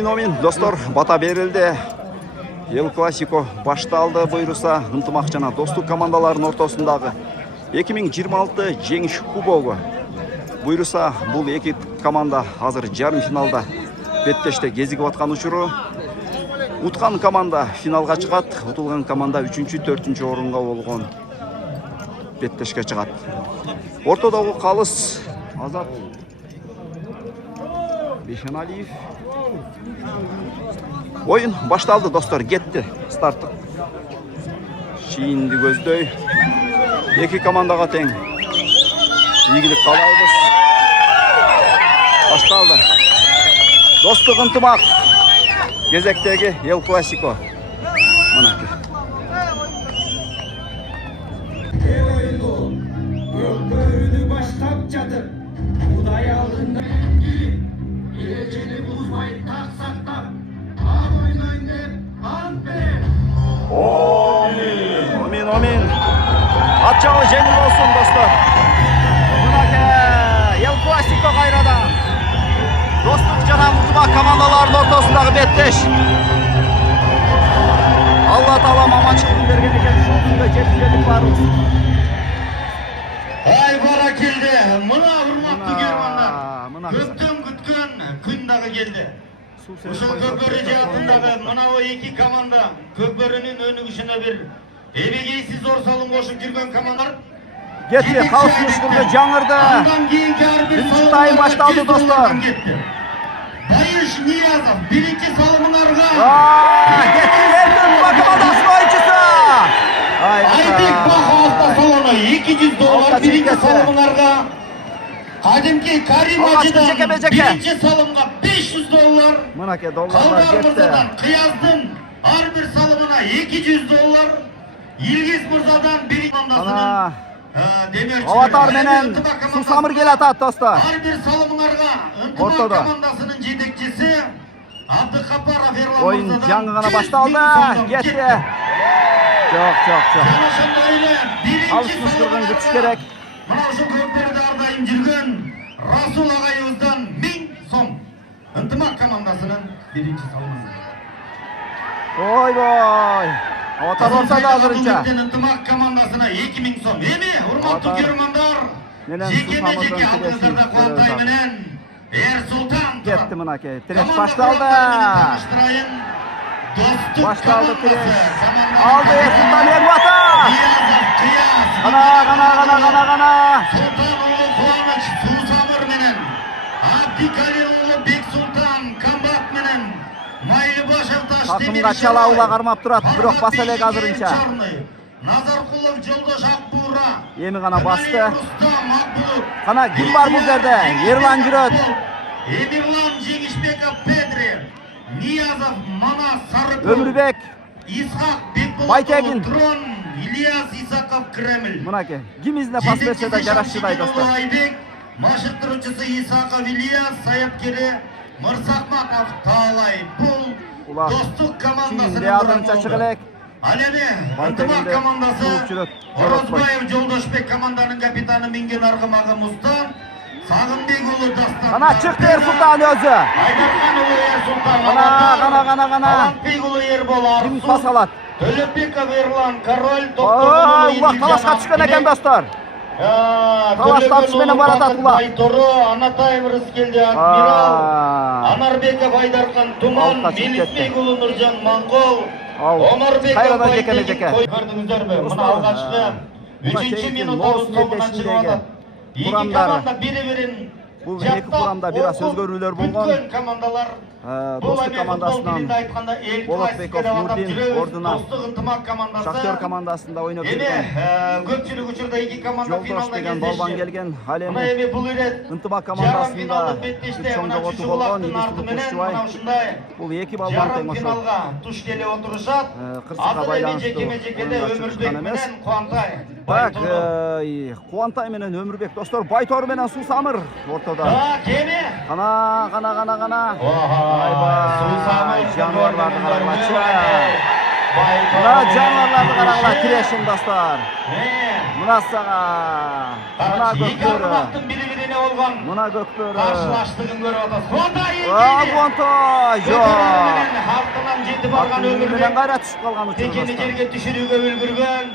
Номин достор, бата берилди. Эл Классико башталды. Буйруса ынтымак жана достук командаларынын ортосундагы 2026 жеңиш кубогу. Буйруса бул эки команда азыр жарым финалда беттеште кезигип аткан учуру. Уткан команда финалга чыгат, утулган команда 3-4 орунга болгон беттешке чыгат. Ортодогу калыс Азат Бешеналиев. Oyun башталды достор, кетти. Старттык шийинди көздөй. Эки командага тең. Ийгилик каалайбыз. Башталды. Достук ынтымак. Кезектеги Эл Классико. Мынакей. Öpürünü baştan çadır. Buday aldığında İlçeni buzmayı taksaktan. Ağ oynayın de Antep. Omin. Atçağı жеңил olsun dostlar. Mынакей Эл Классико кайрадан. Достук жана ынтымак командаларынын ортосундагы беттеш. Алла таала аманчылыгын берген экен, ошондо жетип келип барыбыз. Ay bara keldi. Mına hurmatlı germanlar. Köpten kütkön gün dağı geldi. Uşul köpörü cihatındağı mına o iki komanda köpörünün önügüşüne bir ebegeysiz zor salın koşup girgen komandalar. Getти, халк мушкурду жаңырды. Birinci tayım başlandı dostlar. Bayış Niyazov birinci salımlarga. Getти, Erdem komandasının oyuncusu. Aydık Bahavuz'da salonu $200 birinci salımlarga. Kadimki Karim Hacı'dan birinci salımga $500. Mınake dollarlar getdi. Mırzadan Kıyaz'dın her bir salımına $200. Yilgiz Mırzadan birinci komandasının Avatar menen Susamır gel atat dostlar. Her bir salımlarga ынтымақ komandasının жетекçisi Abdülkaparov Erlan Oyun Mırzadan жаңы baştaldı. Getdi. Çok. Алыс мушкурдун күтүш керек. Мына ошол көпөрдө ар дайым жүргөн Расул агайыбыздан 1000 сом. Ынтымақ командасынын биринчи салымы. Ойбой. Аватар ортада азырынча. Ынтымақ командасына 2000 сом. Эми урматтуу көрөрмандар, жеке-жеке алдыңыздарда Куантай менен Эр Султан Getdi мынакей. Треш башталды. Başlandı Trеш. Aldı Эр Султан Эрбата. Гана. Султан Кубаныч Сусамыр менен Абдикалилуулу Бексултан Камбат менен Майылбашев Таштемир Takımga çalauла кармап турат, бирок баса элек азырынча. Назаркулов Жолдош Акбуура. Эми гана басты. Рустам Акбулов. Кана ким бар бул жерде? Ерлан жүрөт. Эмирлан Жеңишбеков Педри. Ниязов Манас Сарыков. Өмүрбек. Исхак Бекболотов Байтегин. Трон. Ильяс Исаков Кремль. Мынакей. Ким изине пас берсе да жарашчыдай достор. Машыктыруучусу Исаков Ильяс, саяпкери Мырсакматов Таалай. Бул достук командасынын азырынча чыгы элек. Ал эми ынтымак командасы Орозбаев Жолдошбек команданын капитаны Минген Аргымагы Мустан, Сагынбек уулу Дастан. Кана чыкты Эр Султан өзү. Айдархан уулу Эр Султан. Гана. Алатбек уулу Эрбол Арсу. Ким пас алат? Төлөбеков Эрлан Король Улак талашка түшкөн экен достор. Талаш татыш менен баратат улак. Айтору Анатаев Рыскелди Адмирал. Анарбеков Айдархан Туман, Мелисбек уулу Нуржан Монгол. Кайрадан жеке-жеке. Көрдүңүздөрбү? Мына алгачкы 3-чү минутта соңунан чыгып атат. Эки команда бири-бирин Бул эки курамда бир аз өзгөрүүлөр болгон. Командалар Достук командасынан Болотбеков Нурдин ордуна Шахтер командасында ойноп жүргөн. Көпчүлүк учурда эки команда финалда деген балбан келген. Ал эми ынтымак командасында чоң жоготуу болгон. Бул эки балбан тең ошол. Финалга туш келип отурушат. Кырсыкка байланыштуу Өмүрбек менен Куантай. Так, Куантай менен Өмүрбек достор, Байтор менен Сусамыр ортодо. Гана. Жануарларды карагылачы. Мына жануарларды карагыла Трешин достор. Мына сага. Мына Iki көктөрү. argımaktın biri-birine olgan Мына көктөрү. karşılaştığın görüp atası. Konta Конто. Көтерілменен halkынан жетip algan Менен ömürmek. кайра түшүп калган учур. Tekeni жерге düşürүүгө үлгүргөн.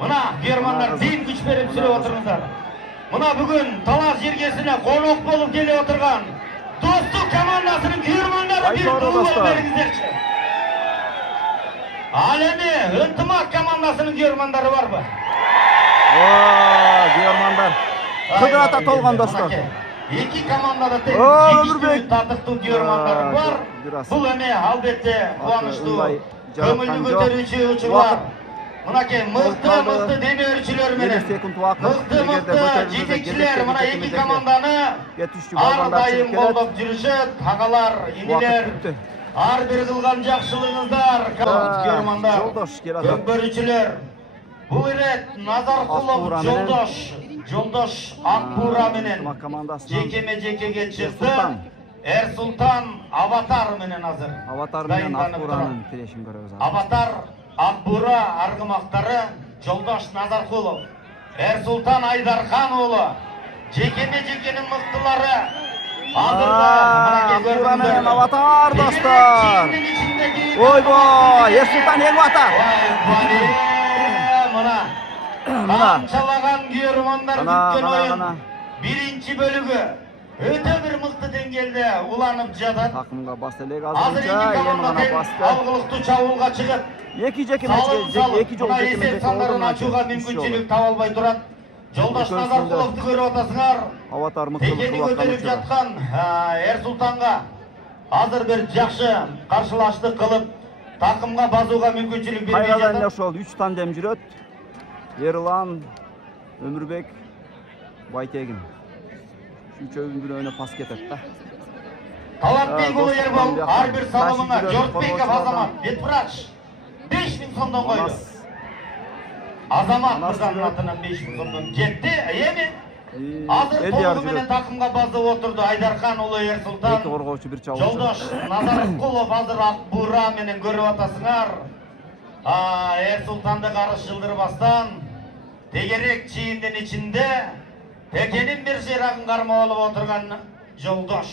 Мына германдар дейін күч берип сүрөп отуруңуздар. Мына бүгүн талас жергесине конок болуп келе отурган Достук командасынын германдары бир дуу бериңиздерчи. Ал эми Ынтымак командасынын германдары барбы? Германдар. Кыдырата толгон достор. Эки командада тең Өмүрбек. татыктуу германдар бар. Бул эми албетте кубанычтуу, көңүлдү көтөрүүчү учурлар. Мынакей мыкты демөөрчүлөр менен мыкты жетекчилер мына эки команданы ар дайым колдоп жүрүшөт. Агалар, инилер, ар бир кылган жакшылыгыңыздар, германдар, көкбөрүүчүлөр. Бул ирет Назаркулов Жолдош Акбура менен жекеме-жекеге чыкты. Эрсултан Аватар менен азыр. Аватар менен Акбуранын тирешин көрөбүз. Аватар Акбура аргымактары Жолдош Назаркулов, Эрсултан Айдархан уулу, жекеме-жекенин мыктылары. Акбура менен Аватар достор. Ойбой, Эрсултан эң Аватар. Мына камчалаган германдар күткөн оюн биринчи бөлүгү өтө бир мыкты деңгээлде уланып жатат. Такымга басты элек азыр эки команда алгылыктуу чабуулга чыгып, эки жол эсеп сандарын ачууга мүмкүнчүлүк таба албай турат. Жолдош Назаркуловду көрүп атасыңар. Аватар мыктылык Текени көтөрүп жаткан Эрсултанга азыр бир жакшы каршылаштык кылып, такымга базууга мүмкүнчүлүк бербей жатат. Кайрадан ошол 3 тандем жүрөт. Ерлан, Өмүрбек, Байтегин. Үчөөнүн бирөөнө пас кетет да. Талапбек уулу Эрбол ар бир салымына Жортбеков Азамат Бетврач 5000 сомдон койду. Азамат мырзанын атынан 5000 сомдон жетти. Эми азыр толугу менен такымга базып отурду Айдархан уулу Эрсултан. Эки коргоочу бир чабуучу. Жолдош Назаркулов азыр Акбура менен көрүп атасыңар. Эрсултанды каршы жылдырбастан тегерек чийимдин ичинде текенин бир жырагын кармап алып отурган Жолдош.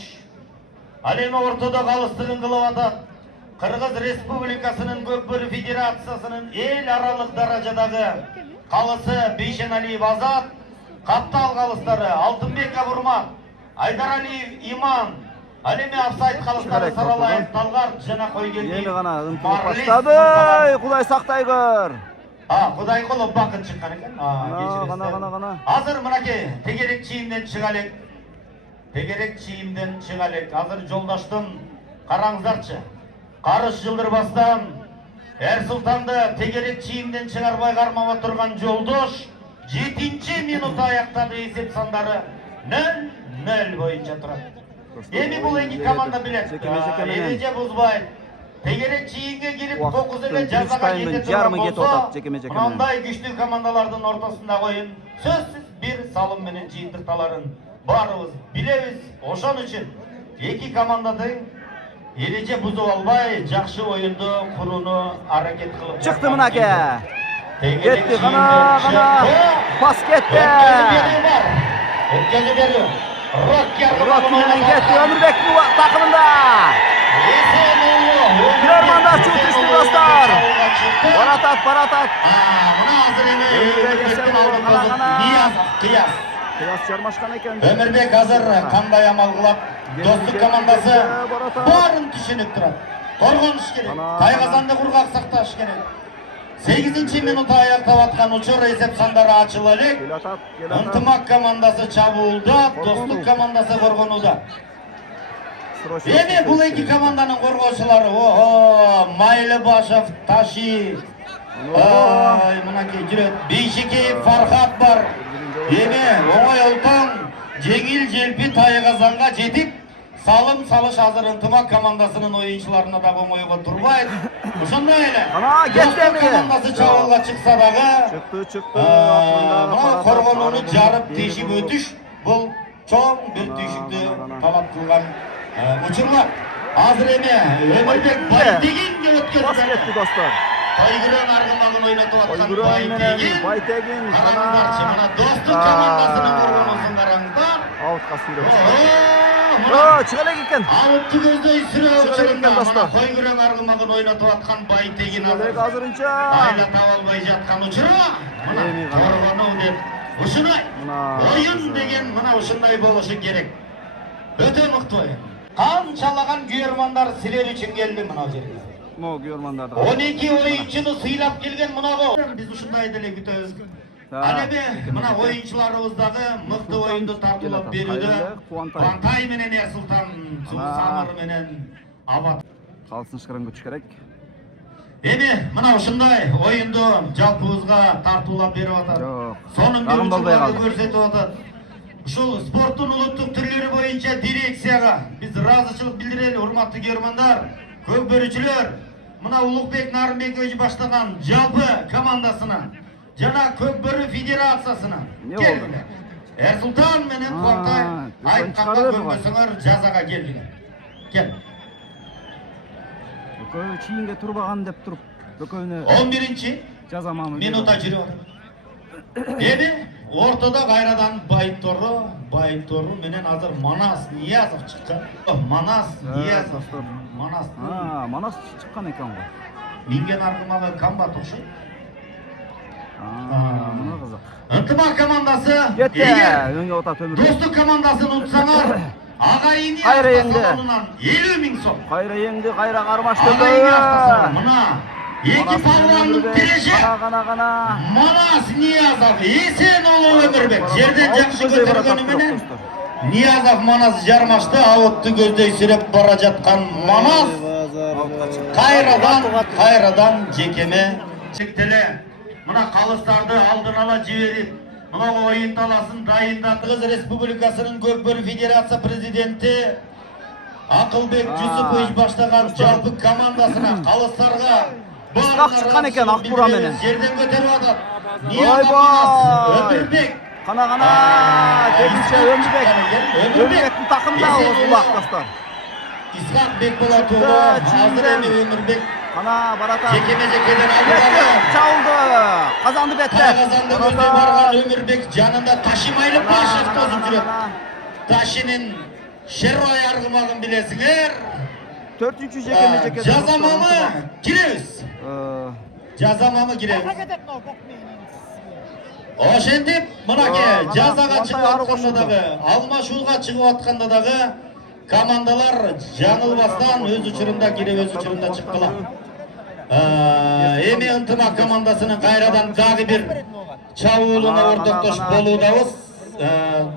Ал эми ортодо калыстыгын кылып атат. Кыргыз Республикасынын Көкбөрү Федерациясынын эл аралык даражадагы калысы Бейшеналиев Азат, каптал калыстары Алтынбек Абурмат, Айдаралиев Иман, ал эми офсайд калыстары Саралаев Талгарт жана Койгелдиев. Эми гана ынтылып баштады. Кудай сактай көр. Кудайкулов бакын чыккан экен. Гана. Азыр мынакей тегерек чийимден чыга элек. Азыр Жолдоштун караңыздарчы. Карыш жылдырбастан Эрсултанды тегерек чийимден чыгарбай кармап отурган Жолдош 7-минут аяктады. Эсеп сандары 0-0 боюнча турат. Эми бул эки команда билет. Эреже бузбай тегерек чийимге кирип 9 эле жазага кете турган болсо, мындай күчтүү командалардын ортосундагы оюн сөзсүз бир салым менен жыйынтыкталарын баарыбыз билебиз. Ошон үчүн эки командадын эреже бузуп албай жакшы оюнду курууну аракет кылып чыкты мынаке. Кетти гана пас кетти. Өткөзү берүү. Рок менен кетти Өмүрбек такымында. Германдар чүтүштү достор. Баратат. Мына азыр эми кыяс жармашкан экен. Өмүрбек азыр кандай амал кылат? Достук командасы баарын түшүнүп турат. Коргонуш керек. Тайгазанды кургак сакташ керек. 8-минут аяктап аткан учур эсеп сандары ачыла элек. Ынтымак командасы чабуулда, Достук командасы коргонууда. Эми бул эки команданын коргоочулары Майлыбашев Таши, мынакей жүрөт Бейшекеев Фархат бар. Эми оңой олтон жеңил желпи Тайгазанга жетип, салым салыш азыр Ынтымак командасынын оюнчуларына да оңойго турбайт. Ошондой эле Достук командасы чабуулга чыкса дагы чыкты. Мына коргонууну жарып тешип өтүш бул чоң бир түйшүктү талап кылган учурлар. Азыр эми Өмүрбек Байтегинге өткөрүп достор. Тойгүрөн аргымагын ойнатып аткан Ойгүрөн менен Байтегин караңдарчы, мына Достук командасынын коргонусун караңдар. Аутка сүйрөп. Мына Чыга элек экен. Алыпты көздөй сүрө учурунда мына достор. Тойгүрөн аргымагын ойнатып аткан Байтегин Элек азырынча. айла таба албай жаткан учуру мына коргонуу деп ушундай оюн деген мына ушундай болушу керек. Өтө мыкты оюн. Канчалаган күйөрмандар силер үчүн келди мына жерге. Mo görmandарды. 12 оюнчуну сыйлап келген мынагы. Биз ушундай деле күтөбүз. Алебе мына оюнчуларыбыздагы мыкты оюнду тартуулап берүүдө Кубантай менен Эрсултан, Самыр менен Абат. Калсын шкырын күтүш керек. Эми мына ушундай оюнду жалпыбызга тартуулап берип атат. Сонун Дагым болбой калды. көрсөтүп атат. Ушул спорттун улуттук түрлөрү боюнча дирекцияга биз ыраазычылык билдирели, урматтуу көрөрмандар, көп көрүүчүлөр. Мына Улукбек Нарымбекович баштаган жалпы командасына жана Көк Бөрү федерациясына келдилер. Эрсултан менен Кубантай айтканга көнбөсөңөр жазага келдилер. Кел. Бөкөө чийинге турбаган деп туруп, бөкөнү 11-чи жазамамы. минута жүрүп атат. Эми ортодо кайрадан Байтору менен азыр Манас Ниязов чыккан. Манас Ниязов. Манас. Манас чыккан экен го. Минген аргымага комбат окшойт. Мына кызык. Ынтымак командасы Кетти. эгер Өңгө отат өмүр. Достук командасын утсаңар, агайыны Кайра енді. 50 миң сом. Кайра еңди, кайра кармаш Агайыны автосалон. төбө. Мына эки палуандын тиреши Гана. Манас Ниязов, Эсенұлы Өмірбек жерден жакшы көтөргөнү менен Ниязов Манас жармашты, ауытты көздөй сүрөп бара жаткан Манас кайрадан жекеме чектеле. Мына калыстарды алдын ала жиберип, мына оюн таласын дайындап, Кыргыз Республикасынын Көк Бөрү Федерация президенти Акылбек Жусупович баштаган жалпы командасына калыстарга Исхак чыккан экен Акбура менен. Жерден көтөрүп атат. Ойбой! Кана, тегинче Өмүрбек. Өмүрбектин такымда улак достор. Исхак Бекболотуулу, азыр эми Өмүрбек Кана барата. жекеден алып Чалды. Казанды бетте. Казанды көздөй барган Өмүрбек жанында Ташимайлы Башев тосуп жүрөт. Ташинин Шерой аргымагын билесиңер. 4-чү жекеме Жазамамы киребиз. Жазамамы киребиз. Ошентип, мынаке жазага чыгып атканда дагы, алмашууга чыгып атканда дагы командалар жаңылбастан өз учурунда кирип, өз учурунда чыккыла. Эми ынтымак командасынын кайрадан дагы бир чабуулуна ортоктош болуудабыз.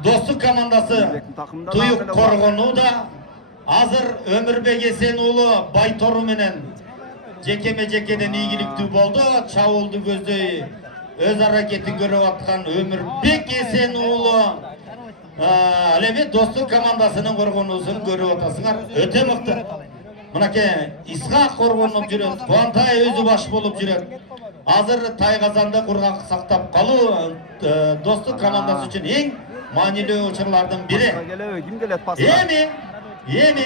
Достук командасы туюк коргонууда. Азыр Өмүрбек Эсенуулу Байтору менен жекеден ийгиликтүү болду. Чабуулду көздөй өз аракетин көрүп аткан Өмүрбек Эсенуулу ал эми Достук командасынын коргонуусун көрүп атасыңар. Өтө мыкты. Мынаке Исхак коргонуп жүрөт, Кубантай өзү баш болуп жүрөт. Азыр Тайгазанды кургак сактап калуу Достук командасы үчүн эң маанилүү учурлардын бири. Ким келет паска? Эми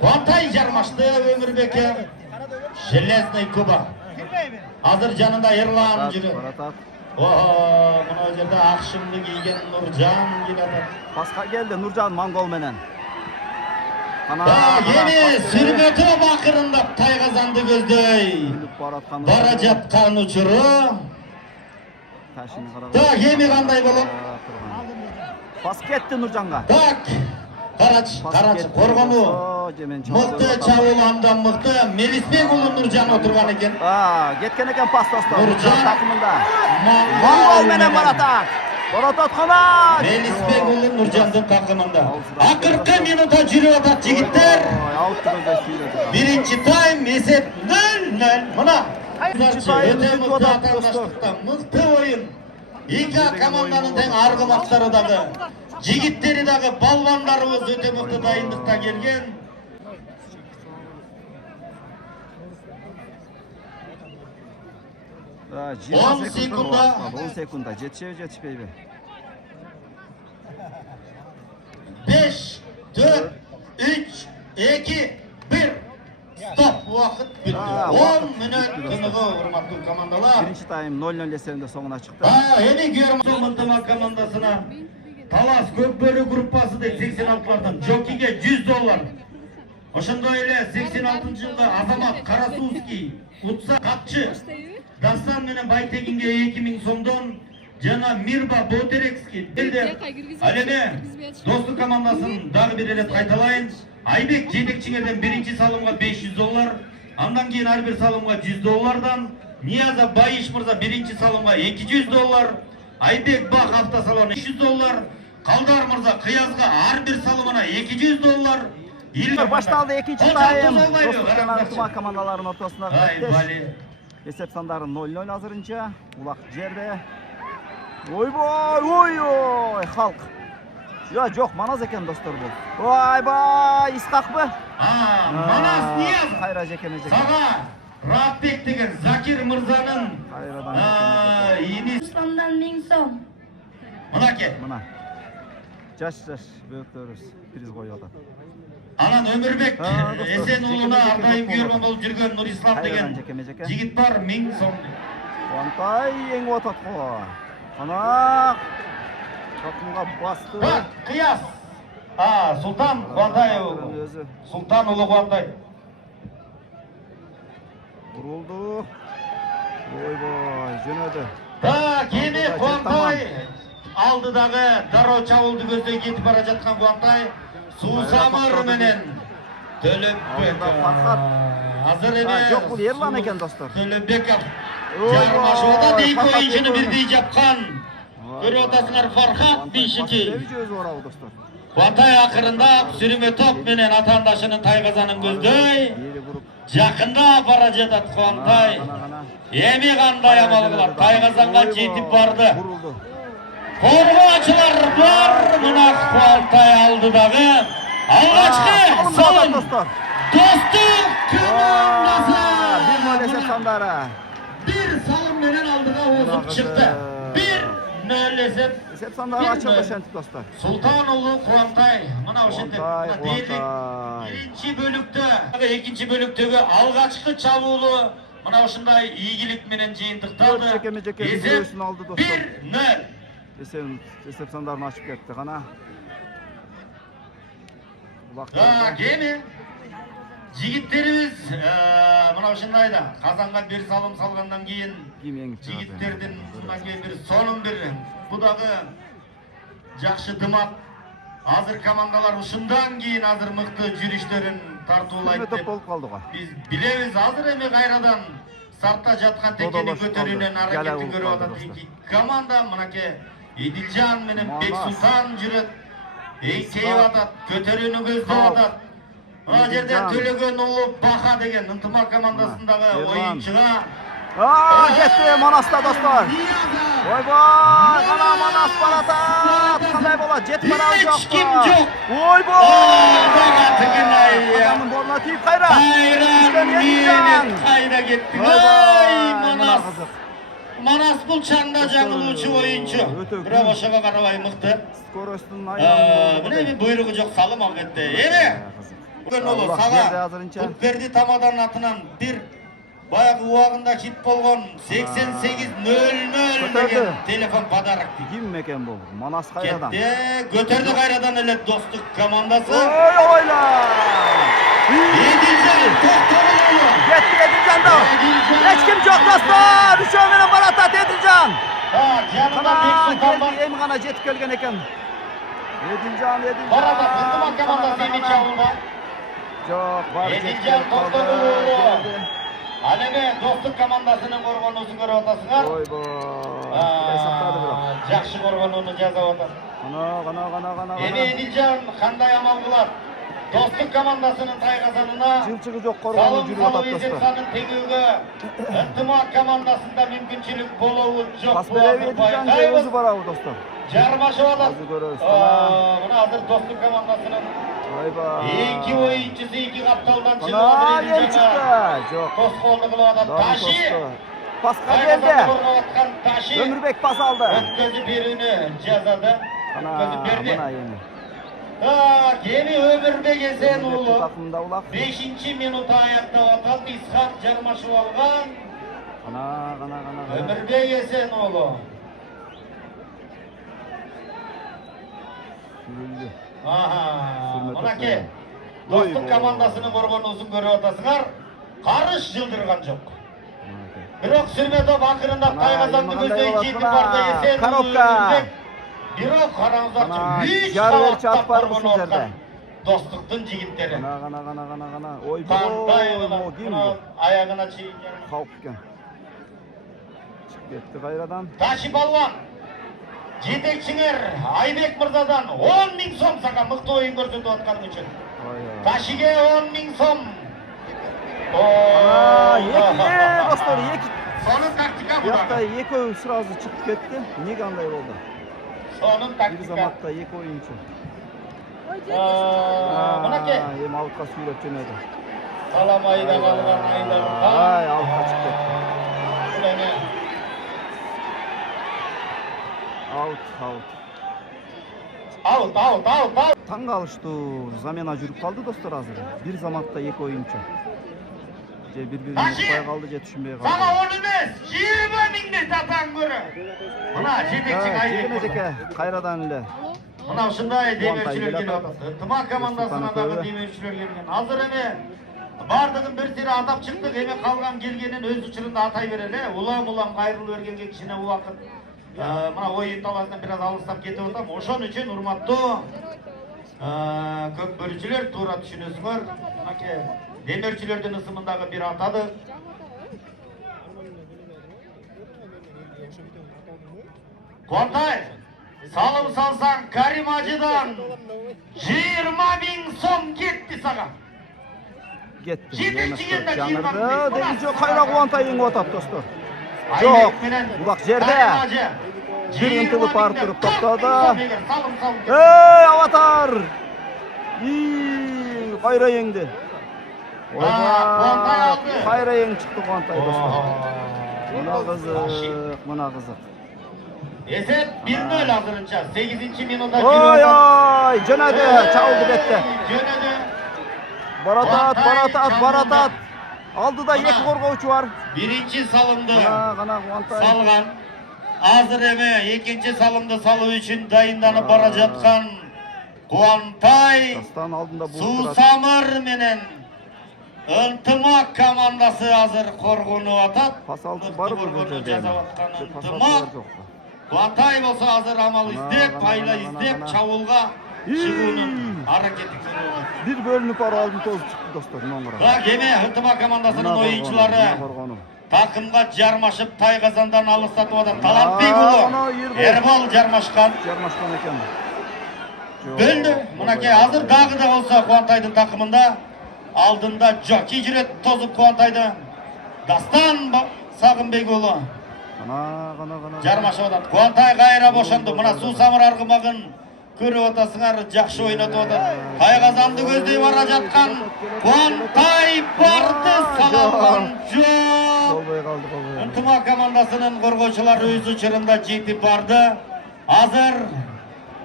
Кубантай жармашты Өмүрбекке. Железный Куба. Азыр жанында Эрлан жүрөт. Мына жерде ак шымды кийген Нуржан келет. Паска келди Нуржан Монгол менен. Эми сүрмөтө бакырындап Тайгазанды көздөй бара жаткан учуру. Эми кандай болот? Пас кетти Нуржанга. Карач, коргонуу. Мыкты чабуул андан мыкты. Мелисбек уулу Нуржан отурган экен. Кеткен экен пас достор. Нуржан такымында. Монгол менен баратат. Борототкона. Мелисбек уулу Нуржандын такымында. Акыркы минутта жүрүп атат жигиттер. Биринчи тайм эсеп 0-0. Мына өтө мыкты аталгаштыкта мыкты оюн. Эки команданын тең аргымактары дагы, жигиттери дагы, балбандарыбыз өтө мыкты дайындыкта келген. Он секунда жетишеби жетишпейби? 5, 4, 3, 2, 1. Stop, vaqt bitti. 10 minut tınığı hurmatlı komandalar. Birinci time 0-0 eserinde sonuna çıktı. Endi görmüşüm Intımak komandasına. Talas Kökbörü gruppası da 86'lardan Joki'ge $100. Oşunda öyle 86-yılda Azamat Karasuski, Utsa Katçı, Dastan menen Baytekin'ge 2000 so'mdan jana Mirba Boterekski geldi. Aleme dostluk komandasının dagı bir eret kaytalayın. Aybek Jedekçinger'den birinci salımga $500. Andan keyin her bir salımga $100'dan. Niyaza Bayış Mırza birinci salımga $200. Aybek Bak hafta salonu $500. Kaldar Mırza Kıyazga her bir salımına $200. Baştaldı ikinci time. Dostluk kenar Intımak komandalarının ortasında. Esep sandarı 0-0 hazırınca. Ulak jerde. Oy halk. Ya yok Manaz eken dostlar bu. Vay İskak mı? Manaz Niyaz. Hayra jekeme. Sağa Rahatbek деген Zakir Mırza'nın yeni İslam'dan 1000 so'm. Mına ke. Mına. Jaş böktörüz. Priz koyuyorlar. Anan Ömürbek Esenoğlu'na ardayım görmem olup жүрген Nur İslam деген жигит бар 1000 so'm. Kuantay yeng otat ko. Ana. Takımga bastı. Kıyas. Sultan Kuantay. Sultan Ulu Kuantay. Vuruldu. Oy jönödü. Keni Kuantay. Aldıдағы Daro Çavuldu gözden ketip bara жатқан Kuantay. Susamır menen. Төлөпбек. Hazır emes. Yok bu Erlan eken dostlar. Төлөпбеков. Jarmaşovda deyik oyuncuны birдей жапқан. Көріп отырсыңар Farhat Бишики. Kuantay akırında sürüme top menen atandашының тайғазанын көздөй. Жақында бара жатат Kuantay. Эми кандай амал кылат? Тайғазанга жетип барды. Formaçılar var. Mına Kuantay aldı dağı. Algaçkı salım. Dostluk komandası. Bir salım menen aldığa ozup çıktı. 1-0 Esep sandarı açıldı şentik dostlar. Sultanoğlu Kuantay. Mına oşendik. Birinci bölükte, ikinci bölükteki algaçkı çavuğulu. Mına oşunday iyigilik menen jıyıntıktалды. Esep 1-0. Esep sandarını açıp kettik ana. Kemi jigitlerimiz mına oşundayda Kazanға bir salım salgandan keyin jigitlerдин мындан кейін bir сонун bir bu dagы жакшы дымак. Азыр командалар ушундан кийин азыр мыкты жүрүштөрүн тартуулайт деп биз билебиз. Азыр эми кайрадан сартта жаткан текени көтөрүүнүн аракетин көрүп атат эки команда. Мынакей Эдилжан менен Бексултан жүрөт. Кейіп атат, көтерүүнү көздөп атат. Мына жерде Төлөгөн уулу Баха деген Ынтымак командасындағы ойынчуга. Кетти Манаста достар. Ойбой, кана Манас баратат. Кандай болот? Жетип бара жок. Эч ким жок. Ойбой. Адамдын болуна тийип кайра. Кайра кетти. Ой, Манас. Манас бул чаңда жаңылуучу oyuncu. Бирок ошого карабай мыкты. Скоростун Мына эми буйругу жок салым ал кетти. Эми Көкөнолу сага Көкберди Тамадан атынан бир баягы убагында хит болгон 8800 деген телефон подарок. Ким экен бул? Манас кайрадан. Кетти, көтөрдү кайрадан эле достук командасы. Ойла. Эдилжан Токтогулу. Кетти Эдилжанда. Эч ким жок достор. Үшөө менен баратат Эдилжан. Жанында Бексултан бар. Эми гана жетип келген экен. Эдилжан. Барада Ынтымак командасы эми чабуулда. Жок, бар. Эдилжан Токтогулу. Ал эми достук командасынын коргонуусун көрүп атасыңар. Ойбой. Сактады бирок. Жакшы коргонууну жазып атат. Гана. Эми Эдилжан кандай амал кылат? Достук командасынын тайгазанына жылчыгы жок коргонуу жүрүп атат достор. Тегүүгө Ынтымак командасында мүмкүнчүлүк болобу жок. Эдилжан өзү барабы достор. Жармашып атат. Азыр көрөбүз. Мына азыр достук командасынын Ойбой. эки оюнчусу эки капталдан чыгып Жок. тоскоолдук кылып атат. Таши. Паска келди. Таши. Өмүрбек пас алды. Өткөзүп берүүнү жазады. Мына эми. Kemi Ömürbek Esenoğlu Takımda ulak. 5. minuta ayakta atat İshak Jarmaşıp algan. Kana. Ömürbek Esenoğlu. Sürüldü. Mınake dostluk komandasını korgonunuzu görüp atasыңар. Karış жылдырган жок. Бирок сүрме топ акырындап тайгазанды көздөй жетип барды Esenoğlu Ömürbek. Бирок караңыздарчы 3 кабаттап коргонуп аткан достуктун жигиттери. Kana. Oy Кандай аягына чейин Kalk gel. Çık gitti gayradan. Taşi Balvan жетекчиңер Айбек мырзадан 10.000 сом сага мыкты оюн көрсөтүп атканың үчүн. Taşiге 10.000 сом. Екі dostlar, екі. Сонун тактика Bu hafta bu. екі oyun sırası çıkıp gitti. Niye kanday oldu? Сонун Bir тактика. zamatta iki oyuncu. Мынакей Hem altқа sürüp жөнөдü. Каламайда калган Айдар. Ay altқа çıkıp gitti. Out. Таң қалышты. Замена жүріп қалды достар азыр. Bir zamatta екі oyuncu. Je bir-birini ұқпай қалды, же түшінбей қалды. Сага 10 эмес, 20.000 татаң көрө. Мына жетекчиң Айбек. Жеке кайрадан эле. Мына ушундай демеушүлөр келип атат. Ынтымак командасына дагы демеушүлөр келген. Азыр эме бардыгын бир сире атап чыктык, эме калган келгенин өз учурунда атай берели. Улам кайрылып бергенге кичине убакыт мына оюн таласынан бир аз алыстап кетип атам. Ошон үчүн урматтуу көк бөрүчүлөр туура түшүнөсүңөр. Мынакей демирчилердин ысымындагы бир атады. Контай салым салсаң Карим Ажыдан 20.000 сом кетти сага. Кетти. Жетекчиге да Жаңырды. Дегенше кайра Кубантай еңип атат достор. Жок, булак жерде. Bir ынтылып барып туруп токтоду. Салым. Эй, аватар! Кайра еңди. Кайра ең чыкты Кубантай достор. Мына кызык. Esep 1-0 hazırınca 8. minuta Oy, jönödü, çaldı bette. Jönödü. Baratat. Aldıda iki korgouçu var. Birinci salımdı. Kana Kubantay. Salgan. Hazır eme ikinci salımdı salı üçün dayındanıp bara жатқан Kubantay. Dastan aldığında bu Susamır menen Ынтымак командасы hazır korgunu atat. Pas aldı barı bu жерде. Ынтымак. Кубантай болса hazır amal izdеп, пайла izdеп, çavulga çıgуунун аракети көрüyor. Bir bölünüp ara aldın tozu çıktı dostlar. Bak eme Ынтымак командасынын oyuncuları takımga жармашып Тайгазандан алыстатып атат. Талантбек ulu Эрбол жармашкан. Жармашкан экен. Бөлдү. Мынакей азыр дагы да болса Кубантайдын такымында алдында Жоки жүрөт тозуп Кубантайды. Дастан Сагынбек ulu Kana. жармашып атат. Кубантай кайра бошонду. Мына суу самыр аргымагын көрүп атасыңар, жакшы ойнотуп атат. Тайгазанды көздөй бара жаткан Кубантай барды салган жок. Болбой калды. Ынтымак командасынын коргоочулары өз учурунда жетип барды. Азыр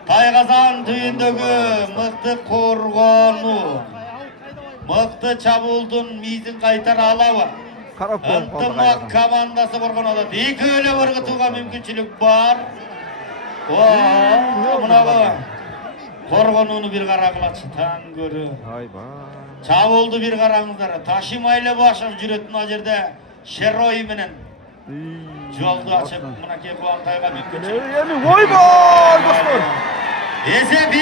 Тайгазан түйүндөгү мыкты коргонуу, мыкты чабуулдун мизин кайтара алабы? Ынтымак командасы коргонууда эки өлө ыргытууга мүмкүнчүлүк бар. Мынагы коргонууну бир карагылачы таң көрү. Чабуулду бир караңыздар. Ташимайлы башып жүрөт мына жерде Шерой менен. Жолду ачып мынакей Кубантайга мүмкүнчүлүк. Ойбой достор. Esep 2-0.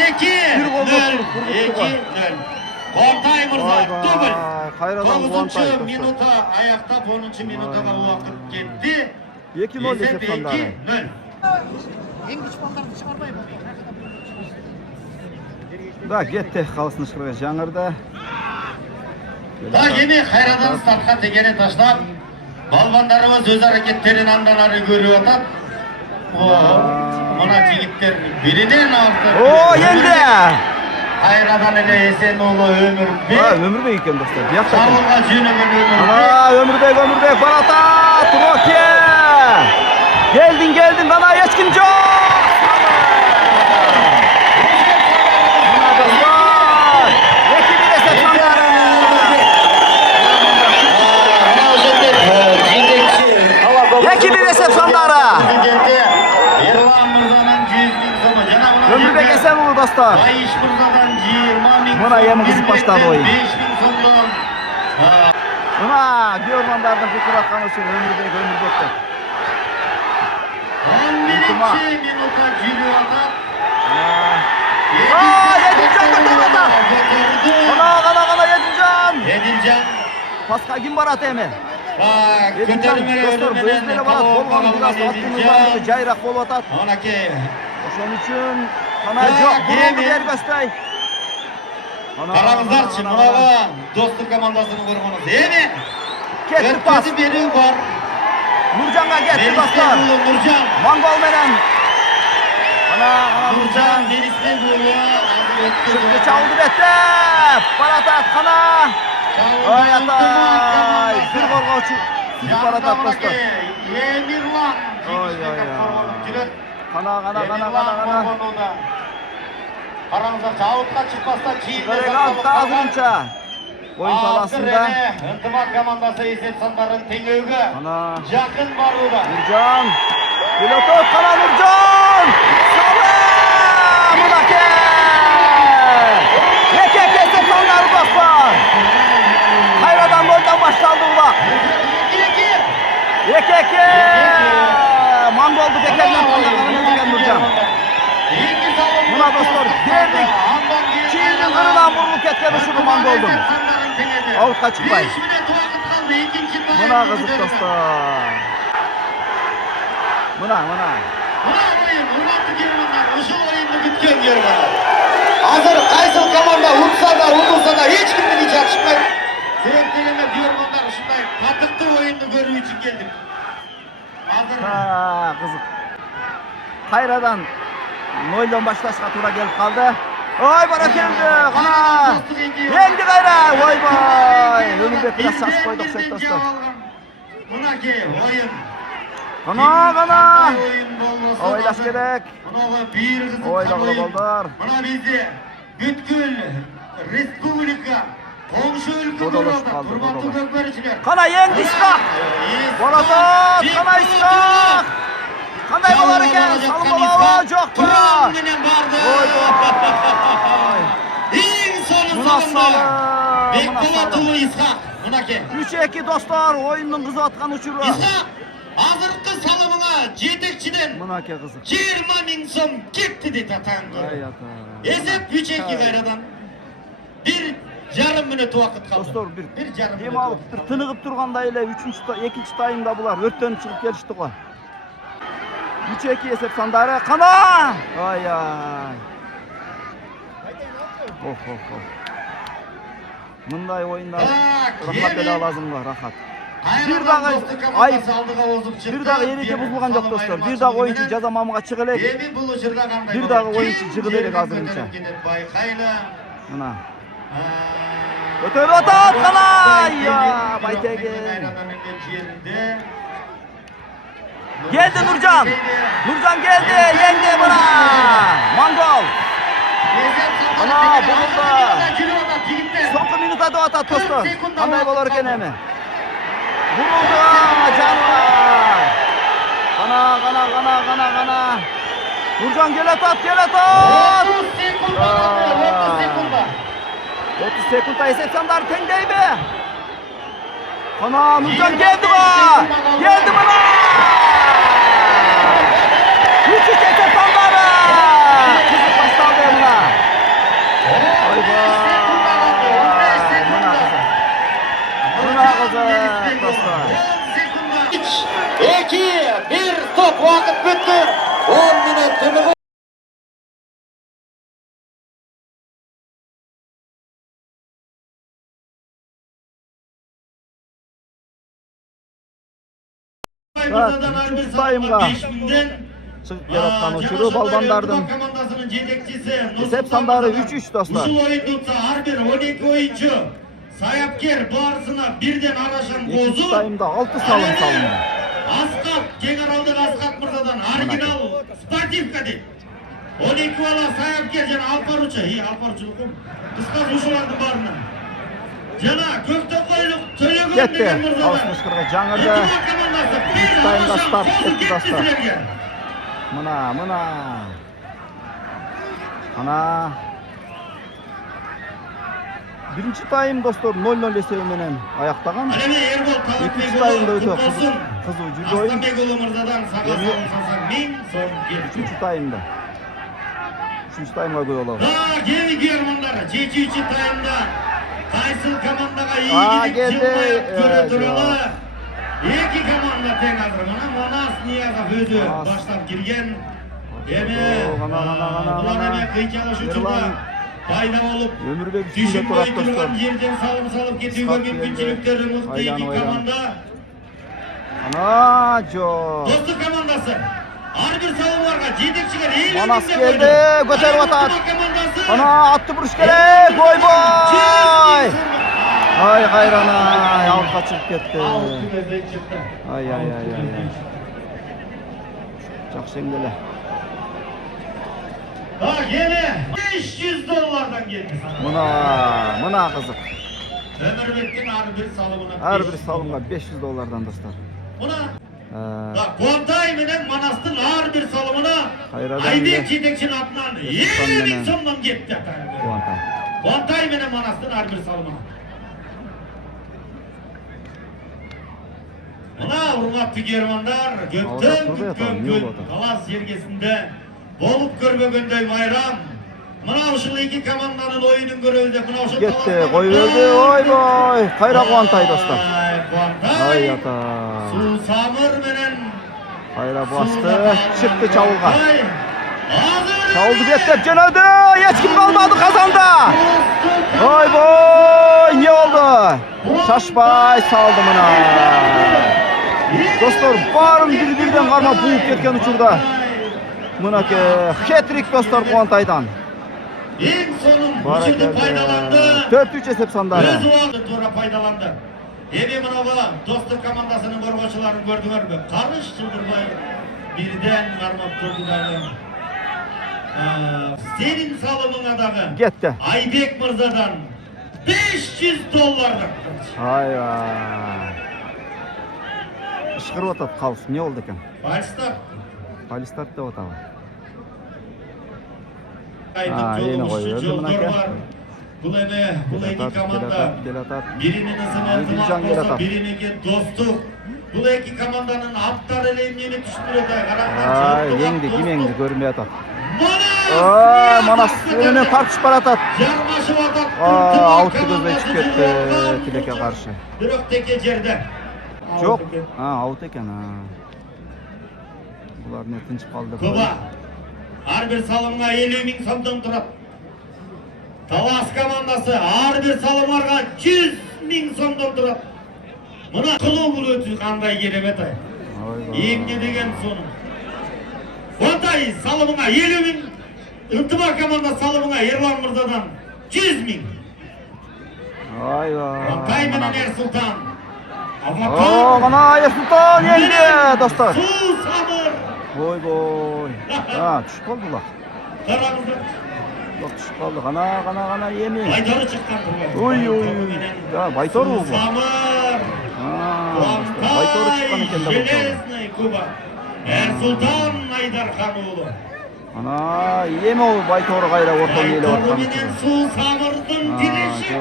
Кубантай мырза дубль. 9 минута аяктап 10 минутага убакыт кетти. 2-0 Esep 2-0. Ең күч балдарды шығарбайбы? Да, кетти, калысын ышкырга жаңырды. Так эми кайрадан стартка тегере таштап, балбандарыбыз өз аракеттерин андан ары көрүп атат. Мына жигиттер биринен алды. Енді! Кайрадан эле Эсенуулу Өмүрбек. Өмүрбек экен достор. Биякта. Чабуулга жөнөгөн Өмүрбек барата! Туроке! Geldin, ana hiç kim yok! Ömürbek Esenulu dostlar. Bayış Mırzadan 20 bin Buna yemi kızıp bir başladı biletten oyun. 5 bin so'mdan. Buna Görmandar'dan fikir atkanı için Ömürbek'te. 11. minuta Cülü atak. Yedincan da gol atar. Kana Yedincan. Yedincan. Paska kim var atemi? Yedincan dostlar bu özbeli var at. Bolgan biraz attığımızdan cayrak bol atat. Onaki. Oşun için kana yok. Burundu der göstey. Karamızlarçı Mınava dostluk komandasını vurmanız. Değil mi? Ketli pas. Ötküzü biri var. Nurcan'a getdi Melis dostlar. Beybuğlu Nurcan. Mangol menen. Kana Nurcan Nurcan. Melis Beybuğlu. Çıktı çaldı bette. Baratat kana. Ay atay. Bir korkucu. Bir baratat dostlar. Emirlan. Oy oy oy. Kana. Karamızlar çağıtla çıkmazsa çiğinde Böyle altta azınca. Oyun salasında. Hıntımak komandası Esep Sandar'ın tengögü. Kana. Yakın barıda. Nurcan. Pilotot kana Nurcan. Salam. Mınake. Esep Sandar'ı dostlar. Hayradan golden başlandı bak. Yekeke. Mangoldu tekerden kandan Nurcan. Buna dostlar derdik. Çiğnin kırılan burnu ketken uşunu Mangoldun. Avutqa çıkmay. Buna kızık dostlar. Buna. Hazır Kaysıl komanda unutsa da unutsa da hiç kimden hiç yakışmayın. Sebeplerine Diyarmanlar uşunday katıklı oyunu görüğü için geldik. Hazır. Ha kızık. Hayradan Noylan başlaşqa tura gelip kaldı. Oy bana geldi. Kana. Yendi gayra. Oy boy. Ömürbek biraz saç koyduk şey dostlar. Buna ki oyun. Kana. Oyun bolmasa. Oylaş gerek. Buna bir kızık Oyla oyun. bolдар. Buna bizi bütkül Respublika komşu ülke Bodolaş burada. kaldı, Turbatlı Bodolaş. gökbericiler. Kana yendi İskak. Bolatot. Kana İskak. Kanday bolar eken. Salım bolar. Çok bura. Turan menen bardı. Oy boy. En sonu Buna salımda. salım. Bekpolatulu İshak. Buna ki. 3-2 dostlar. Oyunun kızı atkan uçuru. İshak. Hazırkı salımına jetekçiden Buna ke kızı. 20 bin so'm gitti dedi atan. Ay ata. Esep 3-2 gayradan. Bir yarım minut vakit kaldı. Dostlar bir yarım dem minut alıp vakit kaldı. tınıgıp turganda ile 2-nji tayımda bular örtөнүп чыгып келишти го. 3-2 esep sandары. Kana! Ay ay. Oh. Мындай oyunlar rahat ele lazım var, rahat. Bir dagı ereje buzulgan жок dostlar. Bir dagı oyuncu jaza mamıga чыгып элек. Bir dagı oyuncu чыгып элек азырынча. Мына. Ötörüp atat Kana! Ya Baytegi. Geldi Nurcan. Nurcan geldi. Yendi buna. Mangol. Ana bulundu. Sonkı minuta da atat dostlar. Kanday bolar eкен эми. Bulundu. Canlar. Kana. Nurcan gel atat. 30 sekunda esep sandar tengdeybi. Kana Nurcan geldi buna. Geldi buna. 3 esep sandары. Kızık başlandı buna. Oy boy. Buna kızık dostlar. 2-1 top vakit bitti. 10 minut tümü. Üçüncü sayımga çıkıp yaratkan uçuru balbandardın esep sandары 3-3 dostlar. Ушул oyunda har bir 12 oyuncu sayapker barısına birden araşan İkinci bozu. sayımda 6 salım salındı. Askat, General'dık Askat Mırzadan original sportivka deyip. 12 bala sayapker jana alparuça. Alparuçuluk mu? Kıskaz uşulardın barına. Jana Köktökoyluk Tölөгөн Ketdi. деген Mırzadan. Alışmışkırga жаңырды. İntimak komandası bir Sayında araşan start bozu etti gitti dostlar. sizlerge. Mına. Ana birinci tayım dostlar 0-0 esеби менен аяктаган. Алеме Эрбол Экинчи таймда өтө Талапбекұлы кызуу жүрдү оюн. Астанбекұлы мырзадан сага салым салсаң 1000 сом келді. Üçüncü tayımda. Üçüncü tayımga koy olalım. Кеми германдар чечүүчү таймда кайсыл командаға келди. ийгилик жылмайып көрө туралы эки команда тең азыр. Мына Манас Ниязов өзү Манас. баштап кирген. Эми Ана. булар эми кыйчалышуучуда пайда болуп Өмүрбек үстүндө түшүнбөй турат достор. турган жерден салым салып кетүүгө Исхак мүмкүнчүлүктөрү мыкты эки Айланып, команда. Ana жок. Достук командасы ар бир салымдарга жетекчиге Манас келди, көтөрүп атат. Ana attı vuruş gerek. Oyboy. Ay kayrana yavru kaçırıp gitti. Ay. Жақсы еңгеле. Yine $500'dan geldi. Mına kızık. Ömürbek'in her bir salımına Her bir salımga $500 dostlar. Buna Kuantay menen Manastın her bir salımına Hayradan Aybek bile. Çiğdekçin atından Yasıktan 20.000 menen. somdan gitti. Kuantay. Kuantay menen Manastın her bir salımına. Buna hurmatlı germanlar, göktön kütkön gün Kalas yergesinde bolup görmөгөндөй bayram. Mına uşul iki komandanın oyunun görövüde mına uşul Gitti, koy verdi. Oyboy. Kayra Kuantay dostlar. Ay ata. Susamır menen Kayra bastı. Çıktı Çavulga. Hazır. Çavuldu betlep jönödü. Hiç kim kalmadı kazanda. Oyboy. Ne oldu? Şaşbay saldı mına. Dostlar barın bir-birden karma buğup ketken uçurda. Mınaki hat-trick dostlar Kuantay'dan. En sonun Bara uçurdu geldi. faydalandı. 4-3 esep sandalye. Öz ualdı tura faydalandı. Emi mınava dostluk komandasının korgoçularını gördüler mü? Karış çıldırmay birden karmap durdular. Senin salımına dağı Gitti. Aybek Mırza'dan $500. Ay vay. Işkırıp atat kalsın. Ne oldu eken? Başlar. Palistart da otağı. Aydın yeni yolu koyuyor, uçucu değil mi yollar Nake? var. Bu iki komanda. Gel atat. Birinin ısını Yedinci atmak angel olsa atar. birinin dostluk. Bu iki komandanın atlar eleyimini düşündürüyor da. Ay yendi kim yendi görmeye atat. Manas! Manas önüne tartışıp atat. Yarmaşıp atat. Altı gözle çıkıp etti Tilek'e karşı. Bir ökteki yerde. Çok. Out eken ha. Bular ne tinç kaldı. Kuba. Her bir salımga 50.000 somdan turat. Talas komandası her bir salımlarga 100.000 somdan turat. Mına kılığı bulutu kanday keremет ay. Emge degen sonu. Kuantay salımına 50.000. Ынтымақ команда salımına Erlan Mırza'dan 100.000. Ay vay. Kuantay menen Ersultan. Ana Ersultan yendi dostlar. Susamır. Boy. Düşüp kaldılar. Karamızda. Bak düşüp kaldık. Ana yemeyin. Baytarı çıkkan turgan. Oy. Ya Baytar bu. Susamır. Baytar çıkan eken de bu. Железный Kuba. Ersultan Aydarхanoğlu. Ana yeme o Baytar'ı gayra ortadan yele Baytarı ortadan. menen Susamır'dın direşi.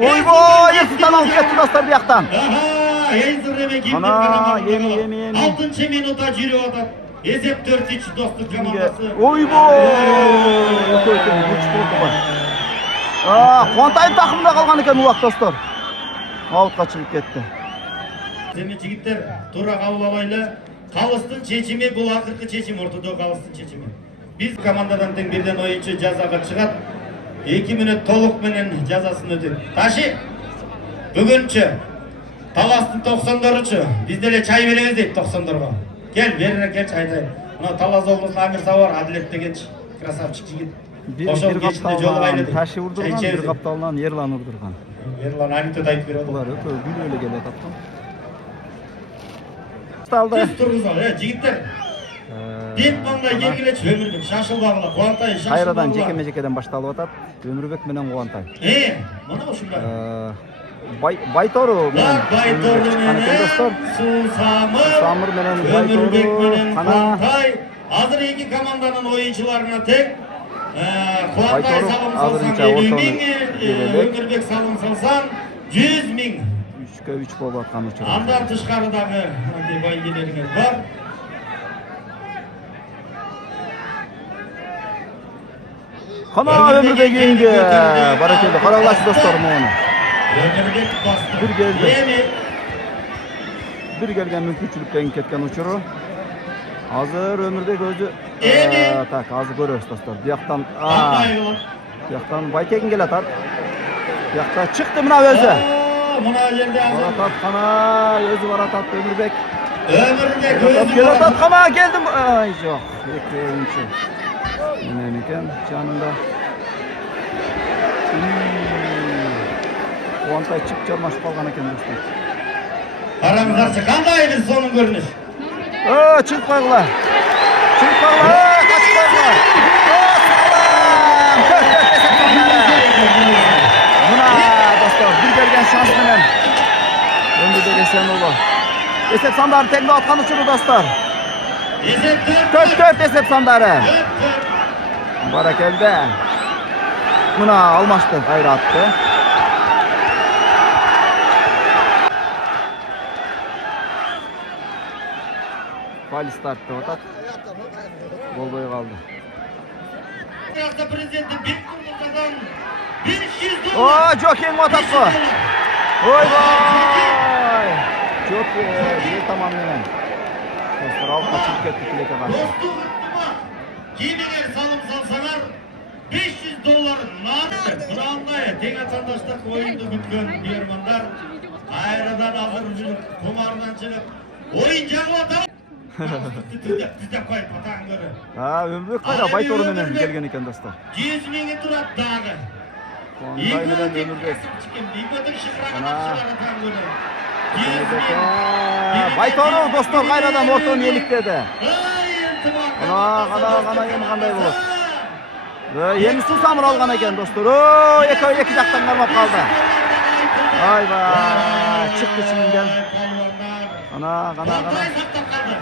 Oy boy Ersultan alıp gitti dostlar bir yaktan. Ana yemi. 6. minuta jürüp atat. Esep 4-3 dostluk komandası. Oy boy. Ötön güç buldu bak. Kuantay takımda kalgan eken uak dostlar. Outqa çıkıp ketти. Demek jigitler тура кабыл алайлы. Калыстын чечими бул акыркы чечим, ортодо калыстын чечими. Биз командадан тең бирден оюнчу жазага чыгат. 2 мүнөт толук менен жазасын өтөт. Таши. Бүгүнчү Таластын 90'дарычы. Биз деле чай беребиз дейт 90'дарга. Кел, берине келчи айтайын. Мына Талас облусунун Амир Савар Адилет дегенчи. Красавчик жигит. Bir kaptaldan taşı vurdurgan, bir kaptaldan Erlan vurdurgan. Erlan anekdot айтып берип Bular öpö gül öyle geliyor taptan. Staldı. Düz turguzal, jigitler. Деп маңдай келгилечи өмүрбек шашылбагыла Кубантай шашылбагыла. Кайрадан жеке-межекеден башталып атат. Өмүрбек менен Кубантай. Мына ушундай. Байтору менен Байтору менен достор. Суsamır Суsamır менен Өмүрбек Байтору менен кана Кубантай Hazır iki komandanın oyuncularına tek. Kuantay Baytoru salım hazırınca salsan 50 ortalığı bin, verelim. Ömürbek salım salsan 100 bin. 3'e 3 bol atkan uçurum. Andan tışkarıdagı baygileriniz var. Kana Ömürbek yenge. Barakallah. Qaralaş dostlarım onu. Ömürbek bastı. Bir geldi. Yeni. Bir gelgen mümkünçülükten ketken uçuru. Hazır Ömürbek özü. Tak, hazır görüyoruz dostlar. Diyaktan, diyaktan Baytekin gel atar. Diyakta çıktı mına özü. Mına yerde hazır. Baratat kana, özü baratat Ömürbek. Ömürbek Gel özü atat kana geldim. Ay yok. Ekleyici. Yine miken canında. Kuantay çık çarmaşıp kalgan eken dostlar. Aramızda kandaydı sonun görünüş. Çık bayıla. Çık bayıla. Kaç bayıla. Salam. Buna dostlar bir gelgen şans menen. Ömürde geçen oğlu. Esep sandarı tekme atkan uçuru dostlar. Esep 4-4 esep sandarı. Barak elde. Buna almıştı. Gayrı attı. Fali starttı otak. Gol boyu kaldı. Prezidenti bir kurultadan 500 dolar. Joking otak bu. Oy vay. Çok iyi. Tamam hemen. Dostlar al kaçıp kettik ileke karşı. Dostum unutma. Kimiler salım salsalar 500 dolar nadir. Bunu anlayın. Tek vatandaşlık oyundu bitken Yermanlar. Ayradan hazır kumardan çıkıp oyuncak otak. Tüzde koyup atağın görü. Ömrük kayra Baytoru menen gelgen eken dostlar. 100 mini turat dağı. Kuantay menen Ömürbek. Baytoru dostlar kayradan ortadan yeliktedi. Ana yeni kanday bulur. Yeni su samır algan eken dostlar. Eki jaktan karmap kaldı. Ayva çıktı içinden. Ana.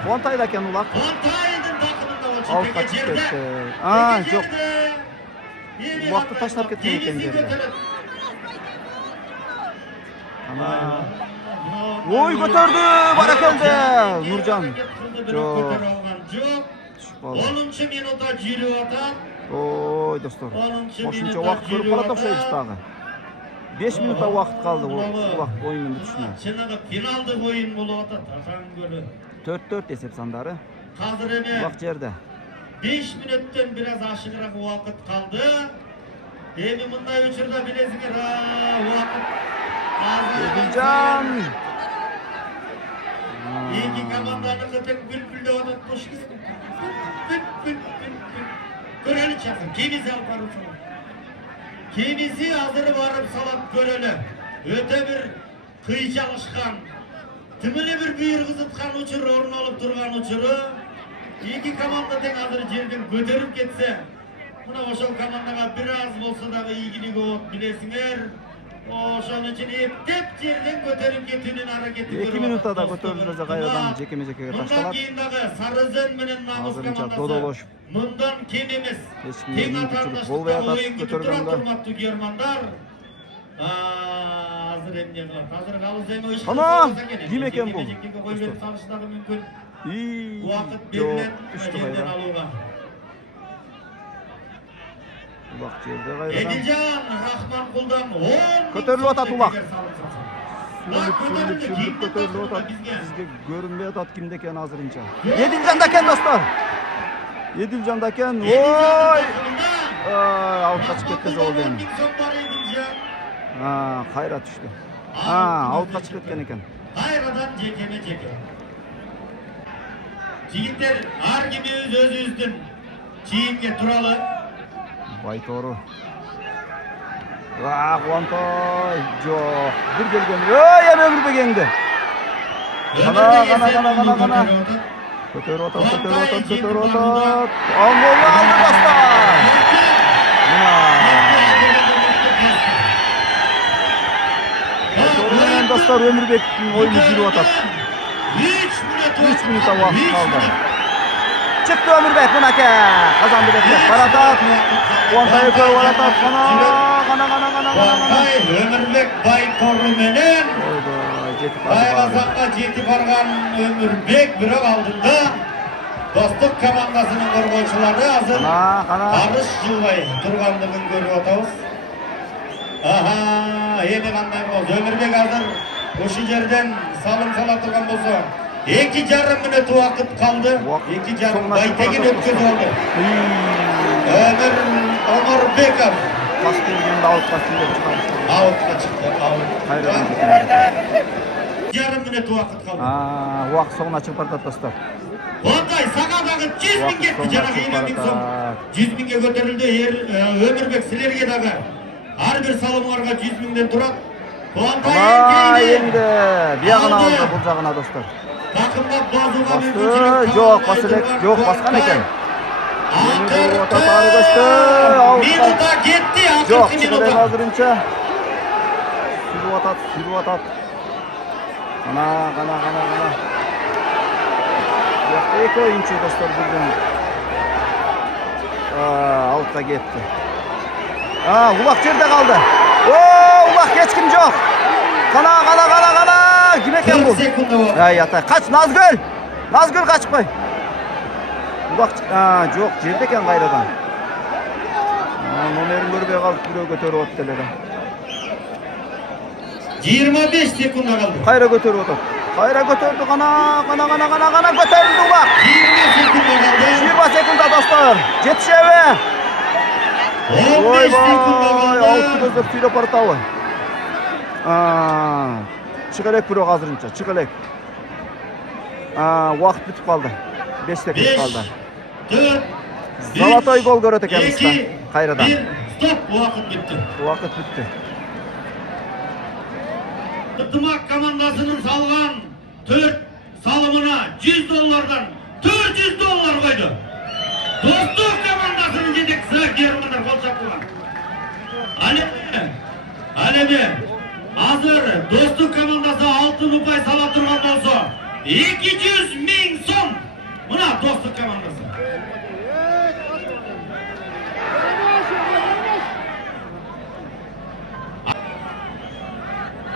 Kuantay da eken ulak. Al kaçıp ketti. Yok. Bu vakti taşlap ketken eken geride. Ana. Oy götürdü barakaldı Nurcan. Çok. 10. minuta jiri atar. Oy dostlar. Qo'shimcha vaqt ko'rib qoladi o'xshaymiz tag'i. 5 minutda vaqt qoldi bu vaqt o'yinning bitishine. Çınarda finalda oyun bulup atar. Tatan gölü. 4-4 esep sandari. Hazır ene. Vaqt yerde. 5 minuttan biraz aşıqıрақ vaqt kaldı. Endi bunday uçurda bilesizler vaqt. Edilcan. İki komandanın zaten bülbülde odat boş gitsin. Göreli çakın. Kimisi alpar uçurur. Kimisi hazır varıp salat göreli. Öte bir kıyı çalışkan. Tümüne bir büyür kızıtkan uçuru, orun olup durgan uçuru. İki komanda ten hazır жерден götürüp getse. Buna oşo komandaga biraz bolsa da iyigiligi ot bilesiңер. Oşonun için eптеп жерден götürüp getuunun hareketi 2 minutda da götürüldü kayradan jekeme-jekege taştalap. Bundan keyindagi Sarızen menен Namız Hazırınca komandası. dodolошуп. Bundan kim emas. Hech kimga mümkünçülük bolmaýat götürgende. Hurmatly germanlar. Hazır emne kılar. Hazır kalızayma iş. Ana, kim eken bu? Koy berip salışdagı mümkün. Vaqt Yok, berilen düştü yerden kayra. aluga. Ulak jerde kayradan. Edilcan Rahman kuldan 10. Көтөрүлүп атат улак. Sürülüp Көтөрүлүп атат. Бизге көрүнбөй атат кимде экен азырынча. Едилжанда экен достор. Едилжанда экен. Ой! Алып качып кеткен болду эми. Кайра түштү. Алып качып кеткен экен. Kayradan cekeme ceke. Жигиттер ар кимибиз өзүбүздүн чийимге туралы. Baytoru. Kuantay. Жок. Бир келген. Эми Ömürbek endi. Kana. Көтөрүп атат. Алды dostlar. Baytoru dostlar Ömürbek'in oyunu жүрүп атат. 3 minutda vaqt kaldı. Çıktı Ömürbek Mınake. Kazandı Betlep. Baratat. Kuantay Ökö Baratat. Kana. Kuantay Ömürbek Baytoru menen. Bayrazanға жетip барған Ömürbek бирок алдында Достук командасынын коргоочулары азыр карыш жылбай тургандыгын көрүп атабыз. Эми кандай болду? Ömürbek азыр ошол жерден салым сала турган болсо 2,5 мүнөт убакыт калды. 2,5 Байтеген өткөзүп алды. Омурбеков аутка чыкты. Жарым мүнөт убакыт калды. Убакыт соңуна чыгып баратат достор. Ондай сага дагы 100 миң кетти. Жанагы 20 миң сом 100 миңге көтөрүлдү. Ömürbek силерге дагы ар бир салымыңарга 100 миңден турат. Енді биягына алды бул жагына достор. Takımda bazuğa Bastı. Yok Basılek. Yok baskan eken. Minuta gitti. Yok çıkıdayım hazırınca. Sürü atat. Kana. Yok iki oyuncu dostlar bugün. Altta gitti. Ulak yerde kaldı. Ulak hiç kim yok. Kana. Kim eken bu? Yatay. Kaç Nazgül. Nazgül kaç koy. Ulak yok жерде екен қайрадан. Номерін көрбей қалып біреу көтеріп отты деледі. 25 секунд қалды. Қайра көтеріп отыр. Қайра көтерді қана көтерілді Улак. 20 секунд қалды. 20 секунда достар. Жетішеуі. 15 секунд қалды. Алты көздеп сүйреп бартауы. Çıkılek bürok hazırınca. Çıkılek. Vakit bitip kaldı. 5 sekund kaldı. 4 Zalatoy gol görüyordu kendisi. Kayra'dan. 1 stop. Vakit bitti. Vakit bitti. Ынтымақ командасының салған 4 салымына $100'dan $400 қойды. Достук командасының жетекшісі Германдар гол соққан. Алеме азыр Достук командасы алтын ұпай сала тұрған болса 200 миң сом. Мына Достук командасы.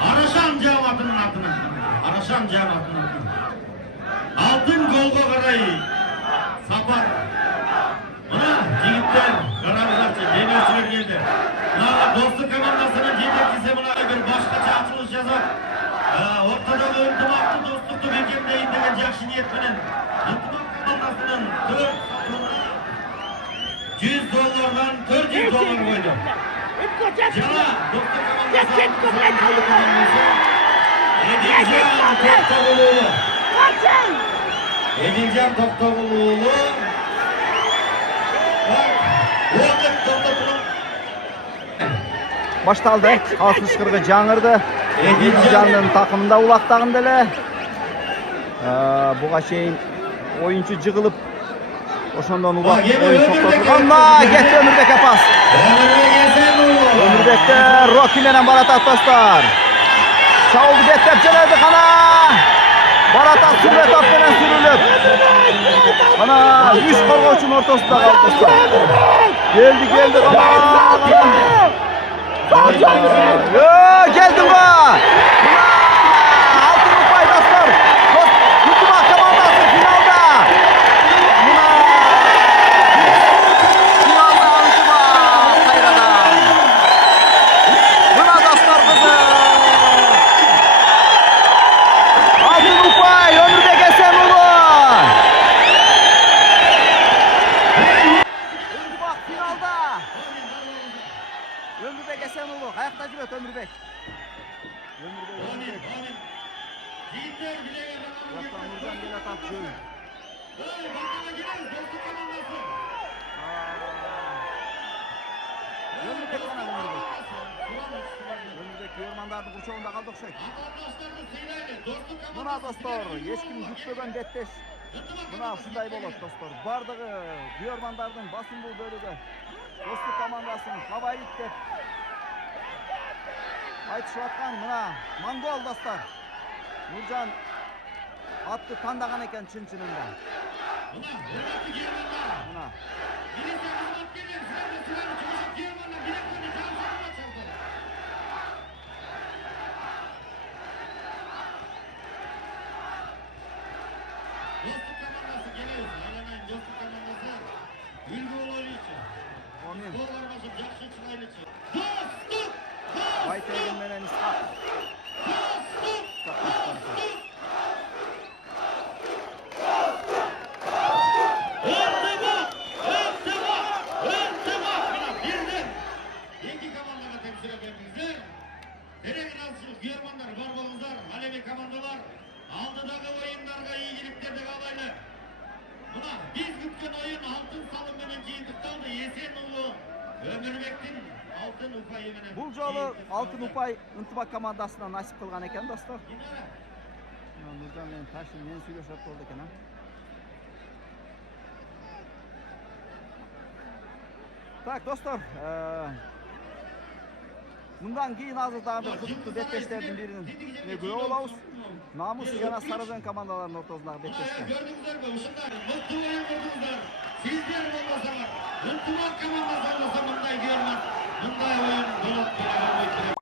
Арашан жаматының атынан. Алтын голға қарай сапар. Мына жігіттер қараңыздаршы, демеушілер келді. Мына Достук командасының жетекшісі мына бір башқаша açılış жасап, ортадағы ынтымақты достықты бекемдейін деген жақсы ниетпенен ынтымақ командасының $100'dan $400 қойды. Жана Достук командасы Edilcan Toktoguluğlu Baştaldı. Altmış kırgı жаңырды. Edilcan'ın takımında ulaqtağın dele. Buğa şeyin oyuncu jığılıp oşondan ulaq oyun toktotulgan. Amma getdi Ömürbek'e pas. Ömürbek'te Rocky menen baratat dostlar. Çaldı Betlep Cener'di kana. Barata sürme top menen sürülüp. Kana 3 korgoçun ortasında kaldı dostlar. Geldi kana. Geldi bu. Altın upay dostlar. Ынтымақ командасы finalda. Finalda Ынтымақ Kayradan. Buna dostlar kızı. Altın upay Ömürbek Esenulu. Ынтымақ finalda. Ömürbek Esenulu. Ayakta jüret Ömürbek. Nurcan gel atak şöyle. Ömürbek bana Ömürbek yormandardın kurşağında kaldık şey. Buna dostlar, ешкім жүктөгөн беттеш. Buna ушундай болот достор. Бардыгы yormandардын басым бул бөлүгү. Достук командасынын фаворит деп айтышып аткан мына Монгол достор. Нуржан атты тандаган экен чын-чынында. Mına hurmatlı Germanlar. Мына Birisi hizmet gelir. Sırada sıranı çalışıp Germanlar bileklerini çalışanına çaldı. Dostluk komandası geliyor. Aylanayın dostluk komandası. Ülgü olaylıçı. Omin. Kollar basıp жақсы çıkaylıçı. Dostluk! Байтеген менен Исхак. Dostluk! İki komandaga temsil edildingizler. Terekin alışık Germanlar var bolыңuzдар. Alevi komandalar aldıdagı oyunlarga ийгиликтерди каалайлы. Мына биз күткөн oyun алтын салым менен жыйынтыкталды. Есен уулу Өмүрбектин алтын упайы менен. Бул жолу алтын упай ынтымак командасына насип кылган экен, достор. Нуржан менен Ташин менен сүйлөшүп болду экен, а. Так, достор, мындан кийин азыр дагы бир кызыктуу беттештердин бирине күбө болобуз. Намус жана Сарыжан командаларынын ортосундагы беттеште. Gördüңүздөрбү? Ушундай мыкты оюн көрдүңүздөр. Сиздер болбосоңор, ынтымак командасы болсо мындай көрмөт. Мындай оюн болот деп ойлойт.